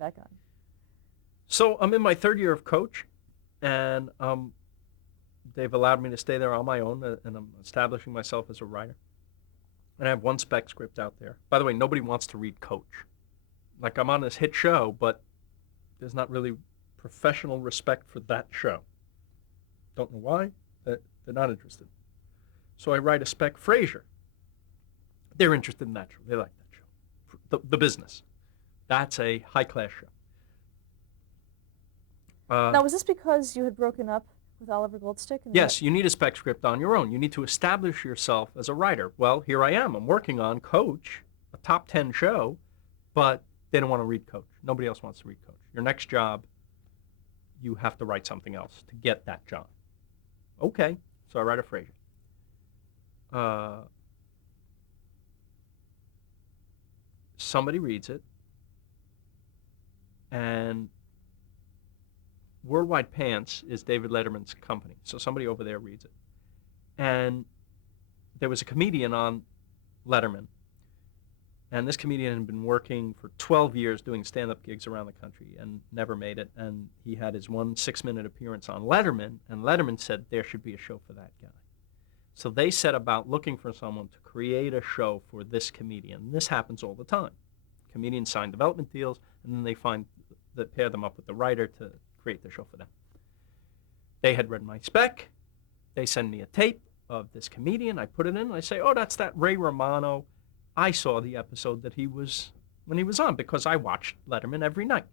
back on? So I'm in my third year of coach, and they've allowed me to stay there on my own, and I'm establishing myself as a writer. And I have one spec script out there. By the way, nobody wants to read Coach. Like, I'm on this hit show, but there's not really professional respect for that show. Don't know why. They're not interested. So I write a spec Frasier. They're interested in that show. They like that show. The business. That's a high class show. Now, was this because you had broken up with Oliver Goldstick? Yes, you need a spec script on your own. You need to establish yourself as a writer. Well, here I am. I'm working on Coach, a top 10 show, but they don't want to read Coach. Nobody else wants to read Coach. Your next job, you have to write something else to get that job. Okay, so I write a Frasier. Somebody reads it, and Worldwide Pants is David Letterman's company, so somebody over there reads it. And there was a comedian on Letterman, and this comedian had been working for 12 years doing stand-up gigs around the country and never made it, and he had his one 6-minute appearance on Letterman, and Letterman said there should be a show for that guy. So they set about looking for someone to create a show for this comedian. This happens all the time. Comedians sign development deals, and then they pair them up with the writer to create the show for them. They had read my spec. They send me a tape of this comedian. I put it in. I say, oh, that's that Ray Romano. I saw the episode that when he was on, because I watched Letterman every night.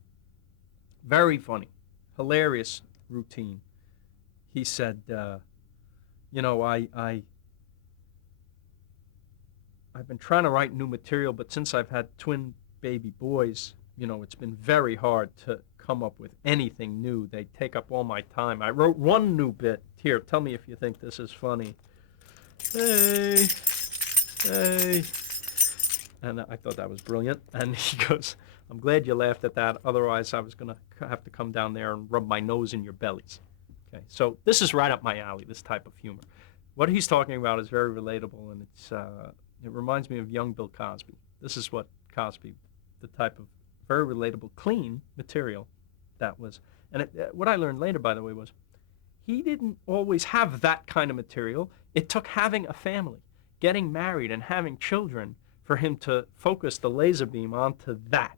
Very funny, hilarious routine. He said, I've been trying to write new material, but since I've had twin baby boys, it's been very hard to come up with anything new. They take up all my time. I wrote one new bit. Here, tell me if you think this is funny. Hey. And I thought that was brilliant. And he goes, I'm glad you laughed at that. Otherwise, I was going to have to come down there and rub my nose in your bellies. Okay, so this is right up my alley, this type of humor. What he's talking about is very relatable, and it reminds me of young Bill Cosby. This is what Cosby, the type of very relatable, clean material that was. And what I learned later, by the way, was he didn't always have that kind of material. It took having a family, getting married, and having children for him to focus the laser beam onto that.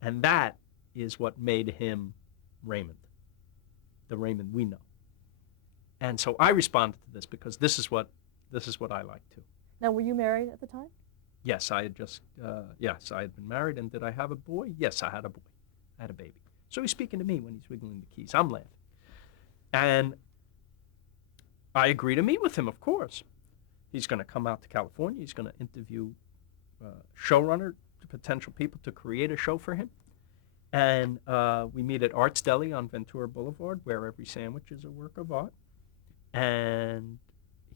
And that is what made him Raymond, the Raymond we know. And so I responded to this because this is what I like too. Now, were you married at the time? Yes, I had I had been married. And did I have a boy? Yes, I had a boy. I had a baby. So he's speaking to me when he's wiggling the keys. I'm laughing. And I agree to meet with him, of course. He's going to come out to California. He's going to interview showrunner, potential people to create a show for him. And we meet at Arts Deli on Ventura Boulevard, where every sandwich is a work of art. And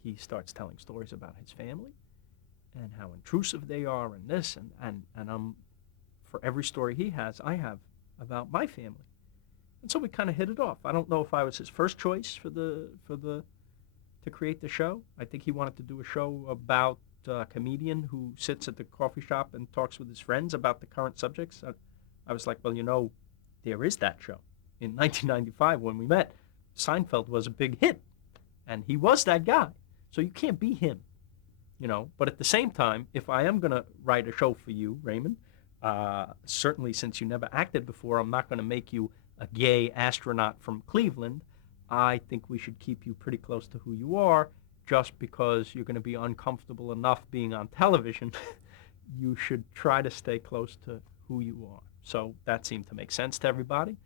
he starts telling stories about his family and how intrusive they are and this. And I'm, for every story he has, I have about my family. And so we kind of hit it off. I don't know if I was his first choice to create the show. I think he wanted to do a show about a comedian who sits at the coffee shop and talks with his friends about the current subjects. I was like, well, there is that show. In 1995, when we met, Seinfeld was a big hit, and he was that guy. So you can't be him, But at the same time, if I am going to write a show for you, Raymond, certainly since you never acted before, I'm not going to make you a gay astronaut from Cleveland. I think we should keep you pretty close to who you are, just because you're going to be uncomfortable enough being on television. You should try to stay close to who you are. So that seemed to make sense to everybody.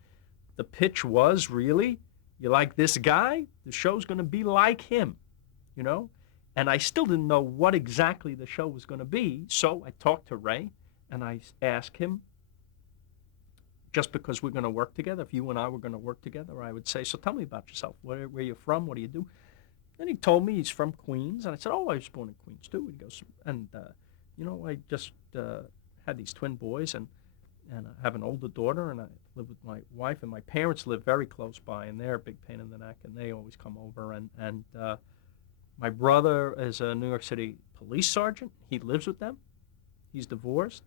The pitch was really, you like this guy? The show's going to be like him, And I still didn't know what exactly the show was going to be, so I talked to Ray, and I asked him, just because we're going to work together, if you and I were going to work together, I would say, so tell me about yourself. Where you're from? What do you do? And he told me he's from Queens, and I said, oh, I was born in Queens too. And he goes, and I just had these twin boys, and I have an older daughter, and I live with my wife, and my parents live very close by, and they're a big pain in the neck, and they always come over. And my brother is a New York City police sergeant. He lives with them. He's divorced.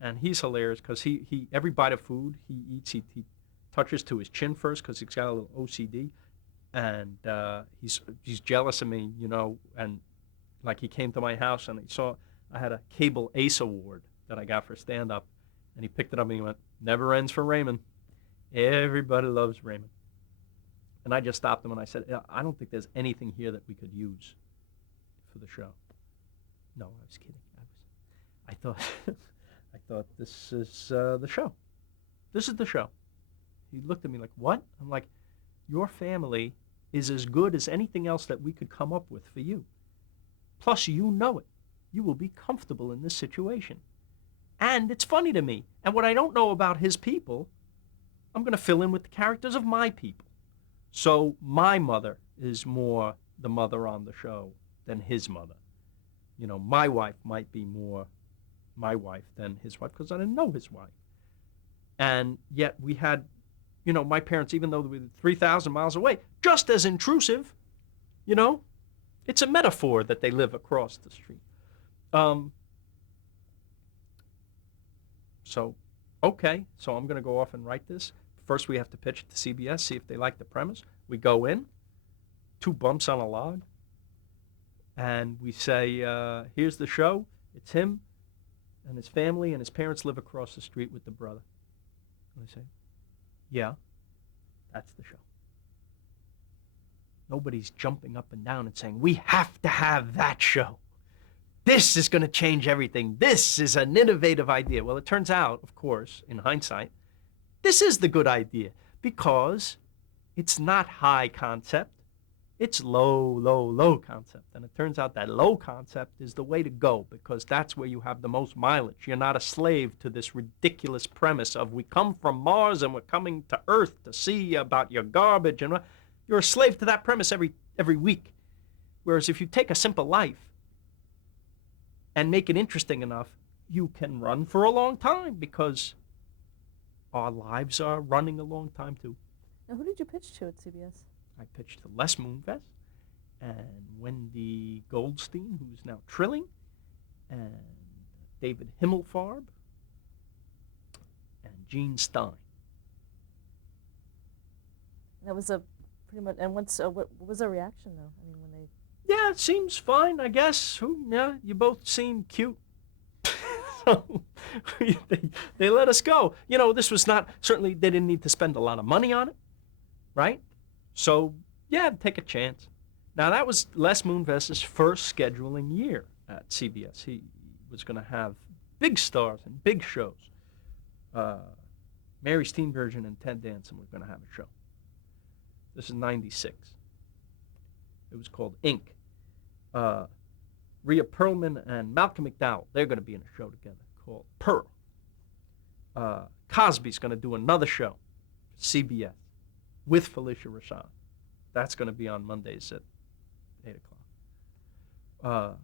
And he's hilarious because he every bite of food he eats, he touches to his chin first because he's got a little OCD, and he's jealous of me, and like he came to my house and he saw I had a Cable Ace Award that I got for stand up, and he picked it up and he went, "Never ends for Raymond. Everybody loves Raymond." And I just stopped him and I said, "I don't think there's anything here that we could use for the show." No, I was kidding. I thought, I thought this is the show. This is the show. He looked at me like, "What?" I'm like, "Your family is as good as anything else that we could come up with for you. Plus, you know it. You will be comfortable in this situation. And it's funny to me. And what I don't know about his people, I'm going to fill in with the characters of my people. So my mother is more the mother on the show than his mother. My wife might be more my wife than his wife because I didn't know his wife. And yet we had, my parents, even though they were 3,000 miles away, just as intrusive, It's a metaphor that they live across the street. So I'm going to go off and write this. First, we have to pitch it to CBS, see if they like the premise. We go in, 2 bumps on a log, and we say, here's the show. It's him and his family, and his parents live across the street with the brother. And they say, yeah, that's the show. Nobody's jumping up and down and saying, we have to have that show. This is going to change everything. This is an innovative idea. Well, it turns out, of course, in hindsight, this is the good idea because it's not high concept. It's low concept. And it turns out that low concept is the way to go because that's where you have the most mileage. You're not a slave to this ridiculous premise of we come from Mars and we're coming to Earth to see about your garbage. And you're a slave to that premise every week. Whereas if you take a simple life and make it interesting enough, you can run for a long time because our lives are running a long time too. Now, who did you pitch to at CBS? I pitched to Les Moonves and Wendy Goldstein, who's now Trilling, and David Himmelfarb, and Gene Stein. That was a pretty much. And what was their reaction though? I mean, when they. Yeah, it seems fine, I guess. You both seem cute. So they let us go. This was not, certainly they didn't need to spend a lot of money on it, right? So, yeah, take a chance. Now, that was Les Moonves' first scheduling year at CBS. He was going to have big stars and big shows. Mary Steenburgen and Ted Danson were going to have a show. This is 96. It was called Ink. Rhea Perlman and Malcolm McDowell, they're going to be in a show together called Pearl. Cosby's going to do another show, CBS, with Felicia Rashad. That's going to be on Mondays at 8 o'clock.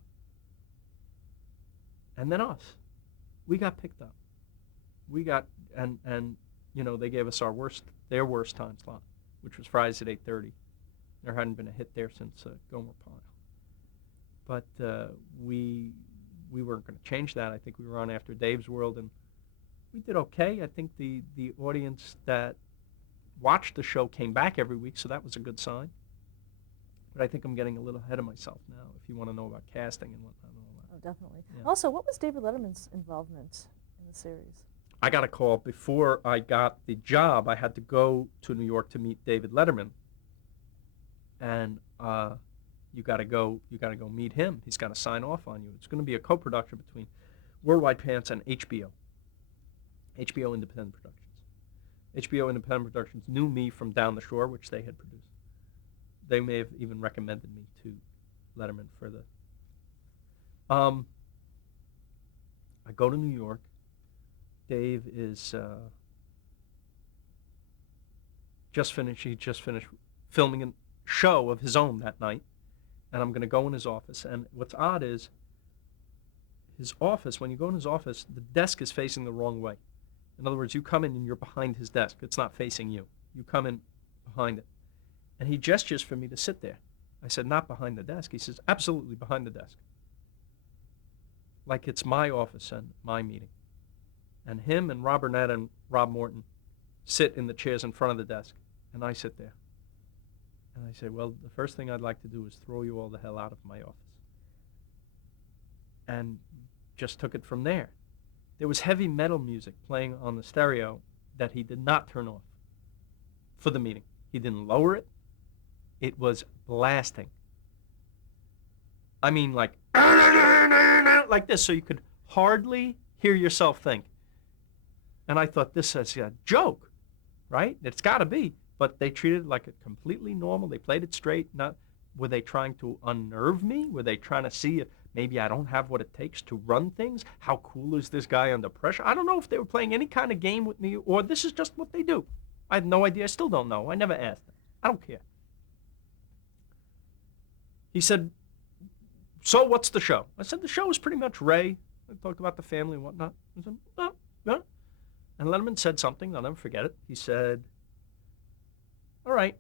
And then us. We got picked up. We got, and they gave us their worst time slot, which was Fridays at 8:30. There hadn't been a hit there since Gomer Pyle. But we weren't going to change that. I think we were on after Dave's World, and we did okay. I think the audience that watched the show came back every week, so that was a good sign. But I think I'm getting a little ahead of myself now, if you want to know about casting and whatnot and all that. Oh, definitely. Yeah. Also, what was David Letterman's involvement in the series? I got a call before I got the job. I had to go to New York to meet David Letterman, and you got to go meet him. He's got to sign off on you. It's going to be a co-production between Worldwide Pants and HBO. HBO Independent Productions. HBO Independent Productions knew me from Down the Shore, which they had produced. They may have even recommended me to Letterman for the. I go to New York. Dave is he just finished filming a show of his own that night, and I'm going to go in his office. And what's odd is his office, when you go in his office, the desk is facing the wrong way. In other words, you come in and you're behind his desk. It's not facing you. You come in behind it. And he gestures for me to sit there. I said, not behind the desk. He says, absolutely behind the desk. Like it's my office and my meeting. And him and Rob Burnett and Rob Morton sit in the chairs in front of the desk, and I sit there. And I say, well, the first thing I'd like to do is throw you all the hell out of my office. And just took it from there. There was heavy metal music playing on the stereo that he did not turn off for the meeting. He didn't lower it. It was blasting. I mean, like this, so you could hardly hear yourself think. And I thought, this is a joke, right? It's got to be. But they treated it like a completely normal. They played it straight. Were they trying to unnerve me? Were they trying to see if maybe I don't have what it takes to run things? How cool is this guy under pressure? I don't know if they were playing any kind of game with me or this is just what they do. I have no idea. I still don't know. I never asked them. I don't care. He said, so what's the show? I said, the show is pretty much Ray. I talked about the family and whatnot. I said, oh, yeah. And Letterman said something. I'll never forget it. He said, all right,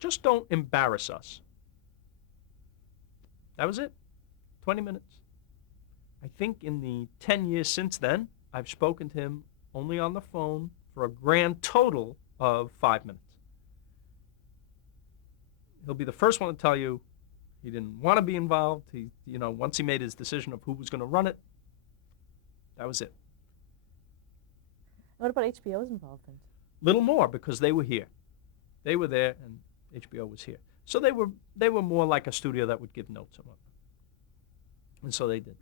just don't embarrass us. That was it. 20 minutes. I think in the 10 years since then, I've spoken to him only on the phone for a grand total of 5 minutes. He'll be the first one to tell you he didn't want to be involved. Once he made his decision of who was going to run it, that was it. What about HBO's involvement? Little more, because they were here. They were there, and HBO was here. So they were more like a studio that would give notes and whatnot. And so they did.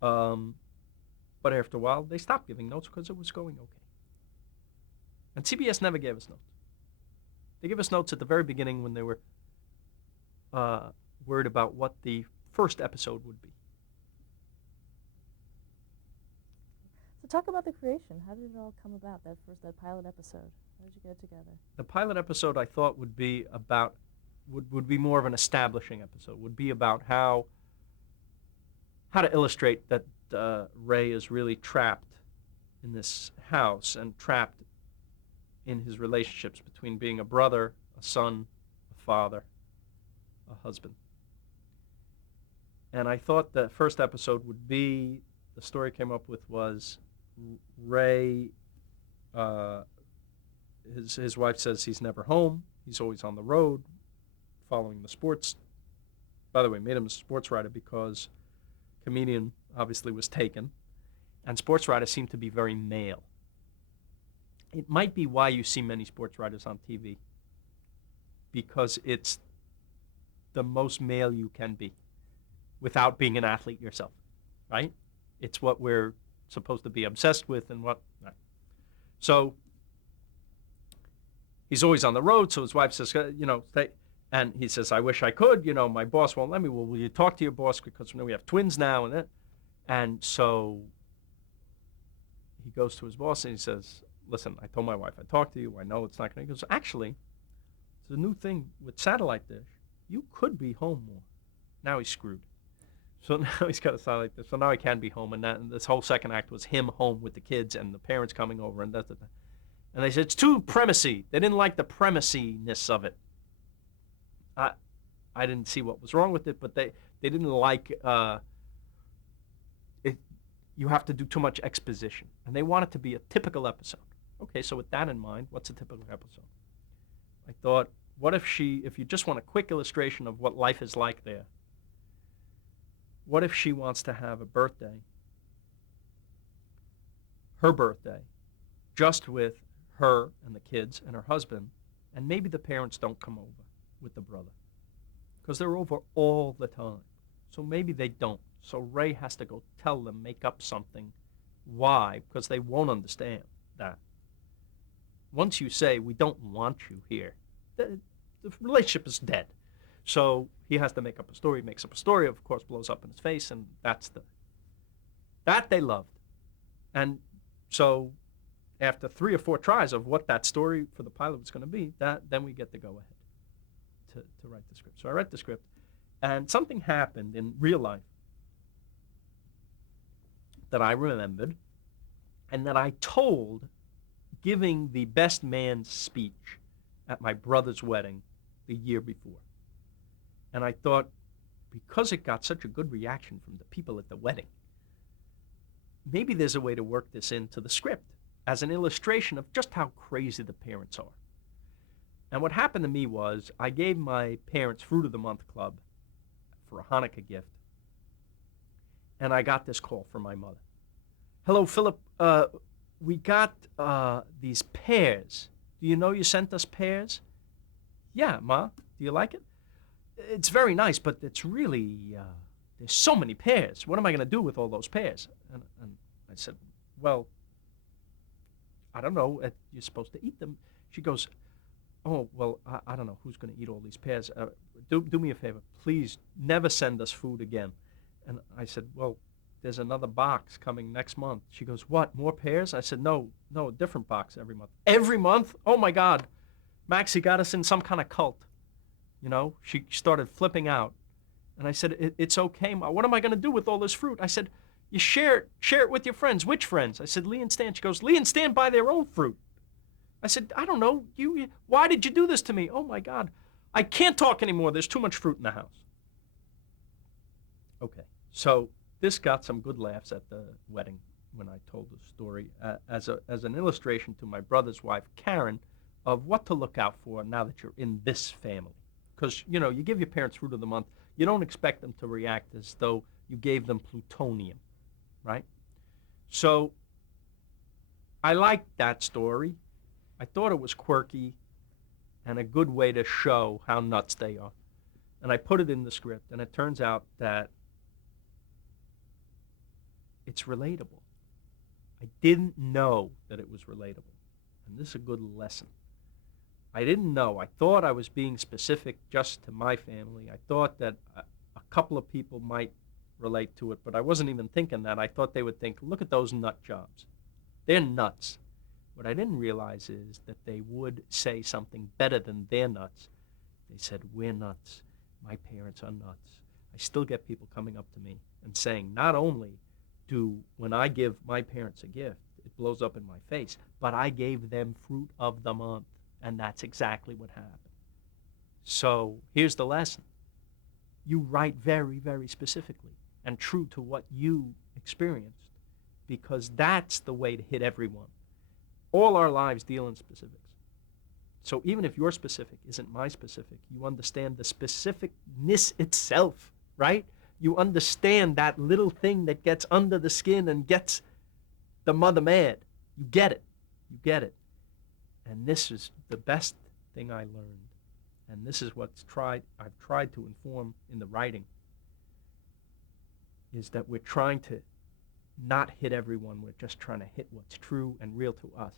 But after a while, they stopped giving notes because it was going okay. And CBS never gave us notes. They gave us notes at the very beginning when they were worried about what the first episode would be. So talk about the creation. How did it all come about, that pilot episode? How did you get it together? The pilot episode I thought would be about, would be more of an establishing episode, would be about how to illustrate that Ray is really trapped in this house and trapped in his relationships between being a brother, a son, a father, a husband. And I thought the first episode would be, the story I came up with was Ray, his wife says he's never home. He's always on the road, following the sports. By the way, made him a sports writer because comedian obviously was taken, and sports writers seem to be very male. It might be why you see many sports writers on TV, because it's the most male you can be without being an athlete yourself, right? It's what we're supposed to be obsessed with and what. So he's always on the road, so his wife says, stay. And he says, I wish I could, my boss won't let me. Well, will you talk to your boss, because we have twins now and that. And so he goes to his boss and he says, listen, I told my wife I'd talk to you. I know it's not going to. He goes, actually, it's a new thing with satellite dish. You could be home more. Now he's screwed. So now he's got a satellite dish. So now he can be home. And this whole second act was him home with the kids and the parents coming over. And they said, it's too premisey. They didn't like the premisiness of it. I didn't see what was wrong with it, but they didn't like it. You have to do too much exposition. And they want it to be a typical episode. Okay, so with that in mind, what's a typical episode? I thought, what if you just want a quick illustration of what life is like there, what if she wants to have a birthday, her birthday, just with her and the kids and her husband, and maybe the parents don't come over with the brother, because they're over all the time. So maybe they don't. So Ray has to go tell them, make up something. Why? Because they won't understand that. Once you say, we don't want you here, the relationship is dead. So he has to make up a story, makes up a story, of course, blows up in his face, and that they loved. And so after 3 or 4 tries of what that story for the pilot was going to be, then we get to go ahead to write the script. So I write the script, and something happened in real life that I remembered and that I told giving the best man speech at my brother's wedding the year before. And I thought, because it got such a good reaction from the people at the wedding, maybe there's a way to work this into the script as an illustration of just how crazy the parents are. And what happened to me was I gave my parents Fruit of the Month Club for a Hanukkah gift, and I got this call from my mother. Hello, Philip. We got these pears. Do you know you sent us pears? Yeah, Ma. Do you like it? It's very nice, but it's really, there's so many pears. What am I going to do with all those pears? And I said, well, I don't know. You're supposed to eat them. She goes, oh, well, I don't know who's going to eat all these pears. Do me a favor. Please never send us food again. And I said, well, there's another box coming next month. She goes, what, more pears? I said, no, a different box every month. Every month? Oh, my God. Maxie got us in some kind of cult. You know, she started flipping out. And I said, it's okay, Ma. What am I going to do with all this fruit? I said, you share it with your friends. Which friends? I said, Lee and Stan. She goes, Lee and Stan buy their own fruit. I said, I don't know. Why did you do this to me? Oh, my God. I can't talk anymore. There's too much fruit in the house. Okay. So this got some good laughs at the wedding when I told the story as an illustration to my brother's wife, Karen, of what to look out for now that you're in this family. Because, you know, you give your parents Fruit of the Month, you don't expect them to react as though you gave them plutonium, right? So I liked that story. I thought it was quirky and a good way to show how nuts they are. And I put it in the script, and it turns out that it's relatable. I didn't know that it was relatable. And this is a good lesson. I didn't know. I thought I was being specific just to my family. I thought that a couple of people might relate to it, but I wasn't even thinking that. I thought they would think, look at those nut jobs. They're nuts. What I didn't realize is that they would say something better than they're nuts. They said, we're nuts. My parents are nuts. I still get people coming up to me and saying, not only do when I give my parents a gift, it blows up in my face, but I gave them Fruit of the Month, and that's exactly what happened. So here's the lesson. You write very, very specifically and true to what you experienced, because that's the way to hit everyone. All our lives deal in specifics. So even if your specific isn't my specific, you understand the specificness itself, right? You understand that little thing that gets under the skin and gets the mother mad. You get it. You get it. And this is the best thing I learned. And this is I've tried to inform in the writing, is that we're trying to not hit everyone. We're just trying to hit what's true and real to us.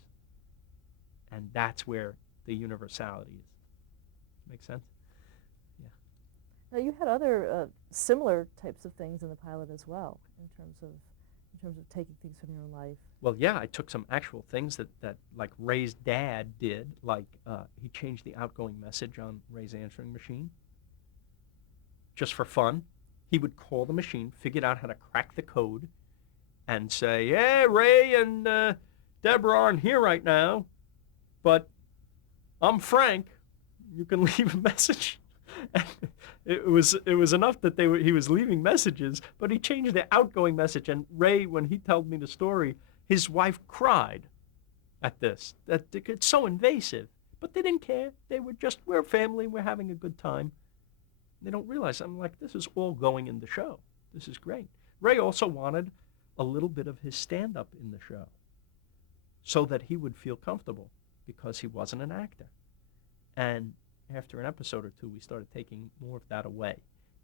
And that's where the universality is. Make sense? Yeah. Now you had other similar types of things in the pilot as well, in terms of taking things from your own life. Well, yeah, I took some actual things that like Ray's dad did, like he changed the outgoing message on Ray's answering machine just for fun. He would call the machine, figured out how to crack the code, and say, hey, Ray and Deborah aren't here right now, but I'm Frank. You can leave a message. And it was enough that he was leaving messages, but he changed the outgoing message. And Ray, when he told me the story, his wife cried at this. That it's so invasive. But they didn't care. They were just, we're a family, we're having a good time. They don't realize, I'm like, this is all going in the show. This is great. Ray also wanted a little bit of his stand-up in the show so that he would feel comfortable, because he wasn't an actor. And after an episode or two, we started taking more of that away,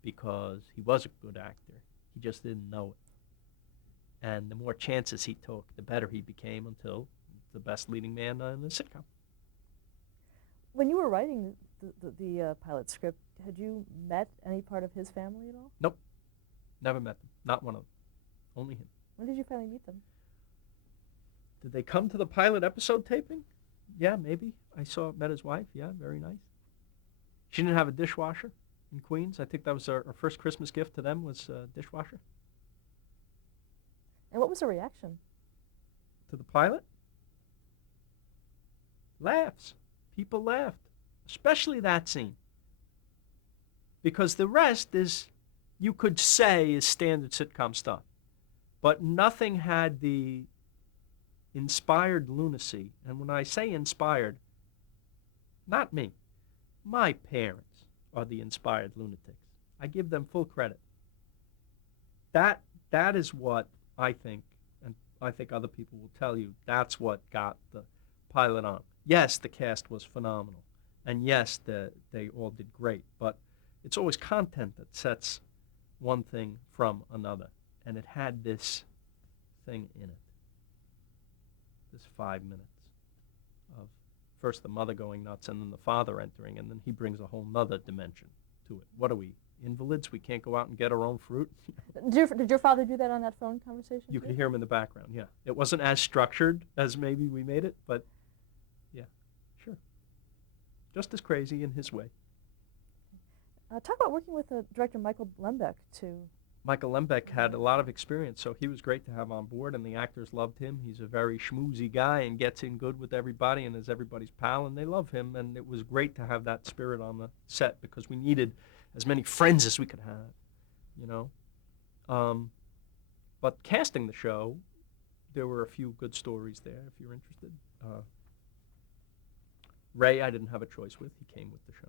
because he was a good actor. He just didn't know it. And the more chances he took, the better he became, until the best leading man in the sitcom. When you were writing the pilot script, had you met any part of his family at all? Nope. Never met them. Not one of them. Only him. When did you finally meet them? Did they come to the pilot episode taping? Yeah, maybe. Met his wife. Yeah, very nice. She didn't have a dishwasher in Queens. I think that was our first Christmas gift to them, was a dishwasher. And what was the reaction? To the pilot? Laughs. People laughed. Especially that scene. Because the rest is, you could say, is standard sitcom stuff. but nothing had the inspired lunacy. And when I say inspired, not me, my parents are the inspired lunatics. I give them full credit. That is what I think, and I think other people will tell you, that's what got the pilot on. Yes, the cast was phenomenal, and yes, they all did great, but it's always content that sets one thing from another, and it had this thing in it, this 5 minutes of first the mother going nuts and then the father entering, and then he brings a whole nother dimension to it. What are we, invalids? We can't go out and get our own fruit? Did your father do that on that phone conversation? You could hear him in the background, yeah. It wasn't as structured as maybe we made it, but yeah, sure. Just as crazy in his way. Talk about working with director Michael Lembeck to... Michael Lembeck had a lot of experience, so he was great to have on board, and the actors loved him. He's a very schmoozy guy and gets in good with everybody and is everybody's pal, and they love him, and it was great to have that spirit on the set because we needed as many friends as we could have, you know. But casting the show, there were a few good stories there, if you're interested. Ray, I didn't have a choice with. He came with the show.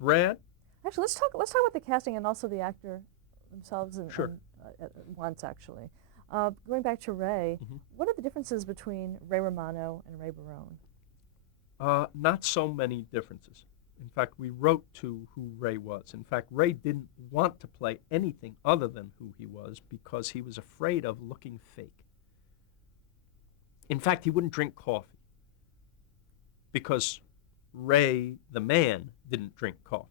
Brad? Actually, let's talk about the casting and also the actor themselves Sure. at once, actually. Going back to Ray, what are the differences between Ray Romano and Ray Barone? Not so many differences. In fact, we wrote to who Ray was. In fact, Ray didn't want to play anything other than who he was because he was afraid of looking fake. In fact, he wouldn't drink coffee because Ray, the man, didn't drink coffee.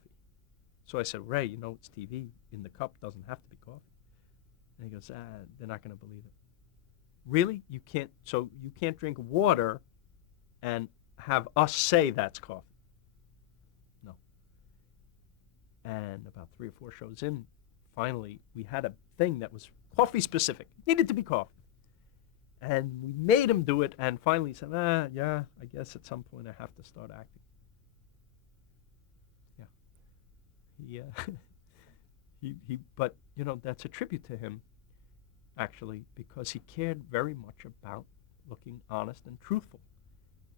So I said, Ray, you know, it's TV. In the cup doesn't have to be coffee. And he goes, they're not going to believe it. Really? You can't drink water and have us say that's coffee? No. And about 3 or 4 shows in, finally, we had a thing that was coffee specific. It needed to be coffee. And we made him do it, and finally he said, yeah, I guess at some point I have to start acting. But, you know, that's a tribute to him, actually, because he cared very much about looking honest and truthful.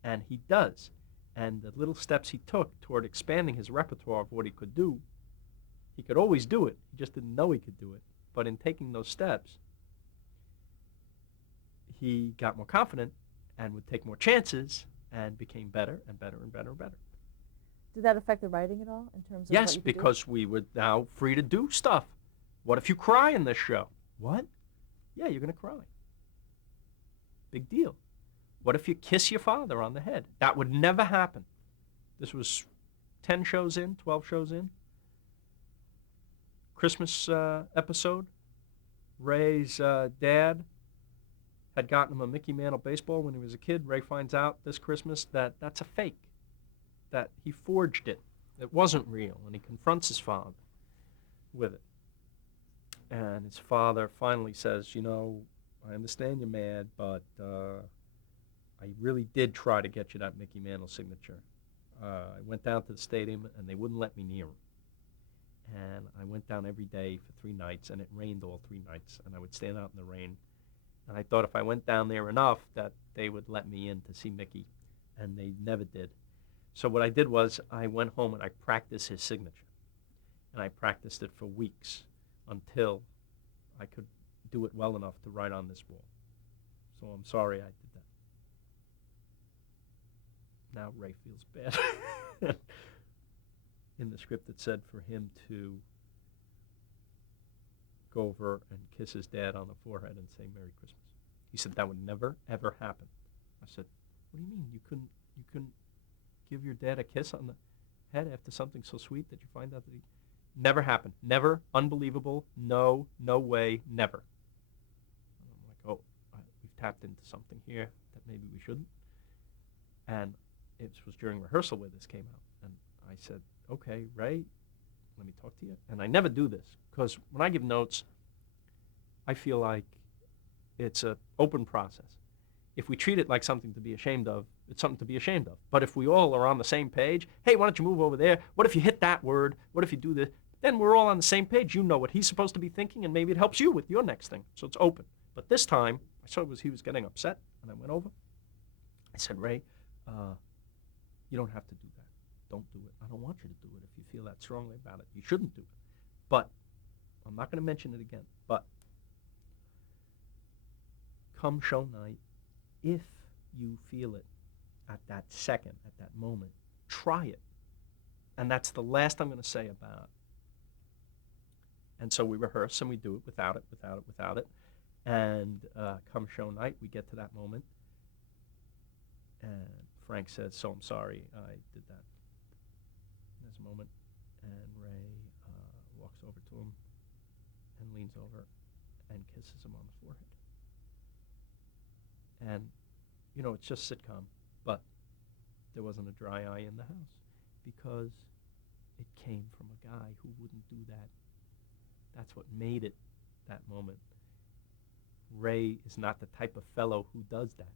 And he does. And the little steps he took toward expanding his repertoire of what he could do, he could always do it. He just didn't know he could do it. But in taking those steps, he got more confident and would take more chances and became better and better and better and better. Did that affect the writing at all in terms of Yes, what you could because we were now free to do stuff. What if you cry in this show? What? Yeah, you're going to cry. Big deal. What if you kiss your father on the head? That would never happen. This was 10 shows in, 12 shows in. Christmas episode. Ray's dad had gotten him a Mickey Mantle baseball when he was a kid. Ray finds out this Christmas that that's a fake, that he forged it. It wasn't real, and he confronts his father with it. And his father finally says, you know, I understand you're mad, but I really did try to get you that Mickey Mantle signature. I went down to the stadium, and they wouldn't let me near him. And I went down every day for 3 nights, and it rained all 3 nights, and I would stand out in the rain. And I thought if I went down there enough that they would let me in to see Mickey, and they never did. So what I did was I went home and I practiced his signature. And I practiced it for weeks until I could do it well enough to write on this wall. So I'm sorry I did that. Now Ray feels bad. In the script it said for him to go over and kiss his dad on the forehead and say Merry Christmas. He said that would never, ever happen. I said, what do you mean? You couldn't give your dad a kiss on the head after something so sweet that you find out that he... Never happened. Never. Unbelievable. No way. Never. And I'm like, we've tapped into something here that maybe we shouldn't. And it was during rehearsal where this came out. And I said, okay, Ray, let me talk to you. And I never do this because when I give notes, I feel like it's an open process. If we treat it like something to be ashamed of, it's something to be ashamed of. But if we all are on the same page, hey, why don't you move over there? What if you hit that word? What if you do this? then we're all on the same page. You know what he's supposed to be thinking, and maybe it helps you with your next thing. So it's open. But this time, I saw he was getting upset, and I went over. I said, Ray, you don't have to do that. Don't do it. I don't want you to do it if you feel that strongly about it. You shouldn't do it. But I'm not going to mention it again. But come show night, if you feel it at that second, at that moment, try it. And that's the last I'm going to say about it. And so we rehearse and we do it without it. And come show night, we get to that moment. And Frank says, so I'm sorry I did that. There's a moment. And Ray walks over to him and leans over and kisses him on the forehead. And, you know, it's just sitcom, but there wasn't a dry eye in the house because it came from a guy who wouldn't do that. That's what made it that moment. Ray is not the type of fellow who does that.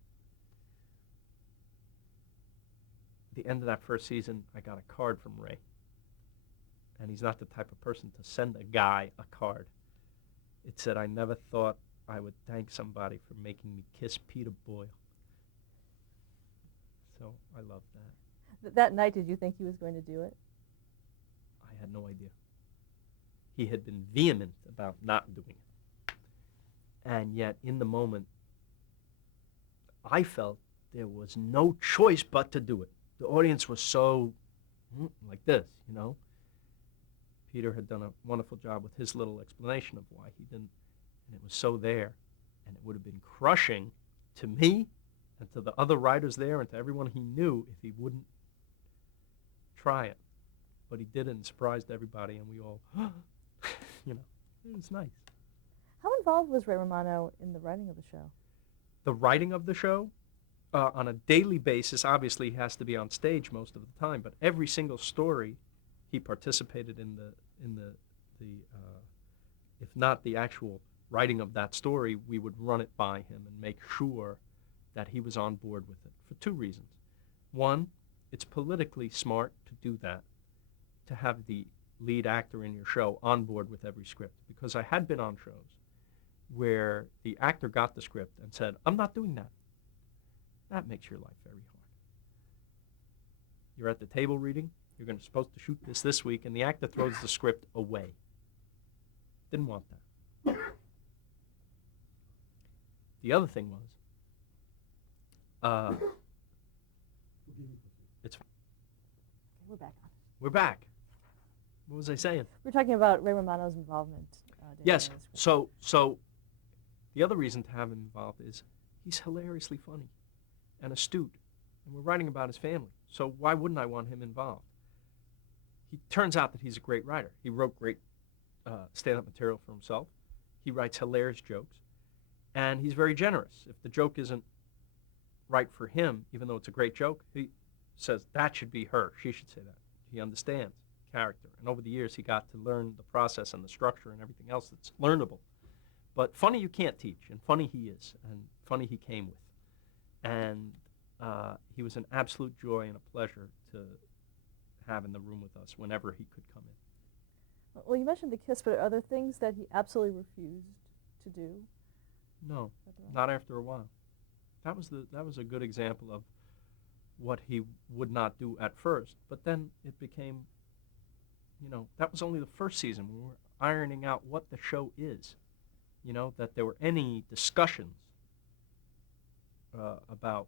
At the end of that first season, I got a card from Ray. And he's not the type of person to send a guy a card. It said, I never thought I would thank somebody for making me kiss Peter Boyle. So I love that. That night, did you think he was going to do it? I had no idea. He had been vehement about not doing it. And yet, in the moment, I felt there was no choice but to do it. The audience was so like this, you know. Peter had done a wonderful job with his little explanation of why he didn't, and it was so there, and it would have been crushing to me and to the other writers there and to everyone he knew if he wouldn't try it. But he did it and surprised everybody, and we all, you know, it was nice. How involved was Ray Romano in the writing of the show? The writing of the show, on a daily basis, obviously he has to be on stage most of the time, but every single story he participated in the if not the actual writing of that story, we would run it by him and make sure that he was on board with it for two reasons. One, it's politically smart to do that, to have the lead actor in your show on board with every script, because I had been on shows where the actor got the script and said, I'm not doing that. That makes your life very hard. You're at the table reading, you're supposed to shoot this week, and the actor throws the script away. Didn't want that. The other thing was, We're back on. we're back. What was I saying? We're talking about Ray Romano's involvement. Yes. So the other reason to have him involved is he's hilariously funny and astute, and we're writing about his family. So why wouldn't I want him involved? He turns out that he's a great writer. He wrote great stand-up material for himself. He writes hilarious jokes, and he's very generous. If the joke isn't right for him, even though it's a great joke, he says that should be her. She should say that. He understands character, and over the years he got to learn the process and the structure and everything else that's learnable. But funny you can't teach, and funny he is, and funny he came with. And he was an absolute joy and a pleasure to have in the room with us whenever he could come in. Well, you mentioned the kiss, but are there things that he absolutely refused to do? No, not after a while. That was a good example of what he would not do at first. But then it became, you know, that was only the first season. We were ironing out what the show is. You know, that there were any discussions about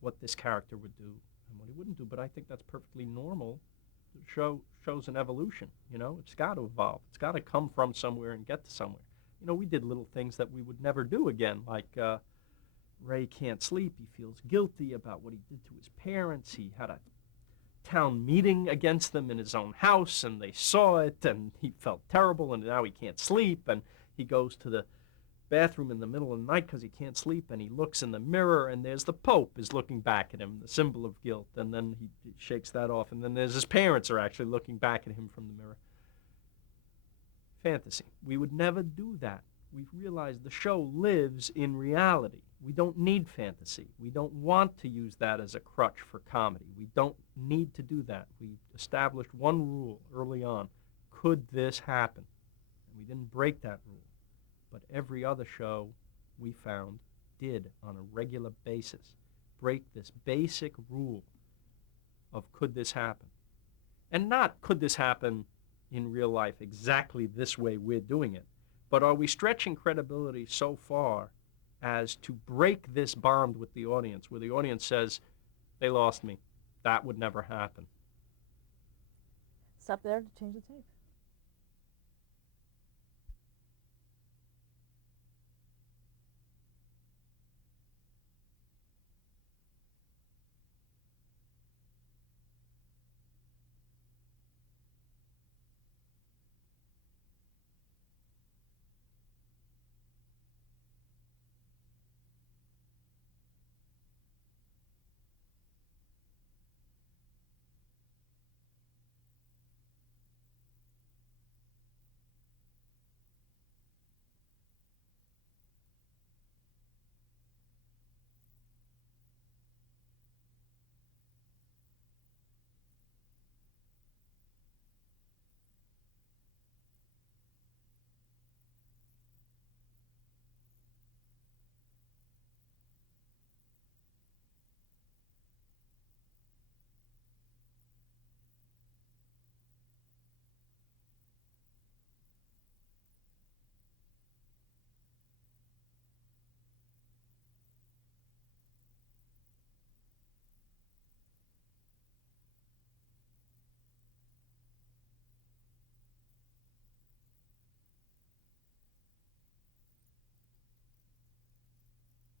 what this character would do and what he wouldn't do. But I think that's perfectly normal. The show shows an evolution, you know. It's got to evolve. It's got to come from somewhere and get to somewhere. You know, we did little things that we would never do again, like Ray can't sleep. He feels guilty about what he did to his parents. He had a town meeting against them in his own house, and they saw it, and he felt terrible, and now he can't sleep, and he goes to the bathroom in the middle of the night because he can't sleep, and he looks in the mirror, and there's the Pope is looking back at him, the symbol of guilt, and then he shakes that off, and then there's his parents are actually looking back at him from the mirror. Fantasy. We would never do that. We've realized the show lives in reality. We don't need fantasy. We don't want to use that as a crutch for comedy. We don't need to do that. We established one rule early on. could this happen? And we didn't break that rule. But every other show we found did on a regular basis break this basic rule of could this happen? And not could this happen in real life exactly this way we're doing it, but are we stretching credibility so far as to break this bond with the audience where the audience says, they lost me, that would never happen? Stop there to change the tape.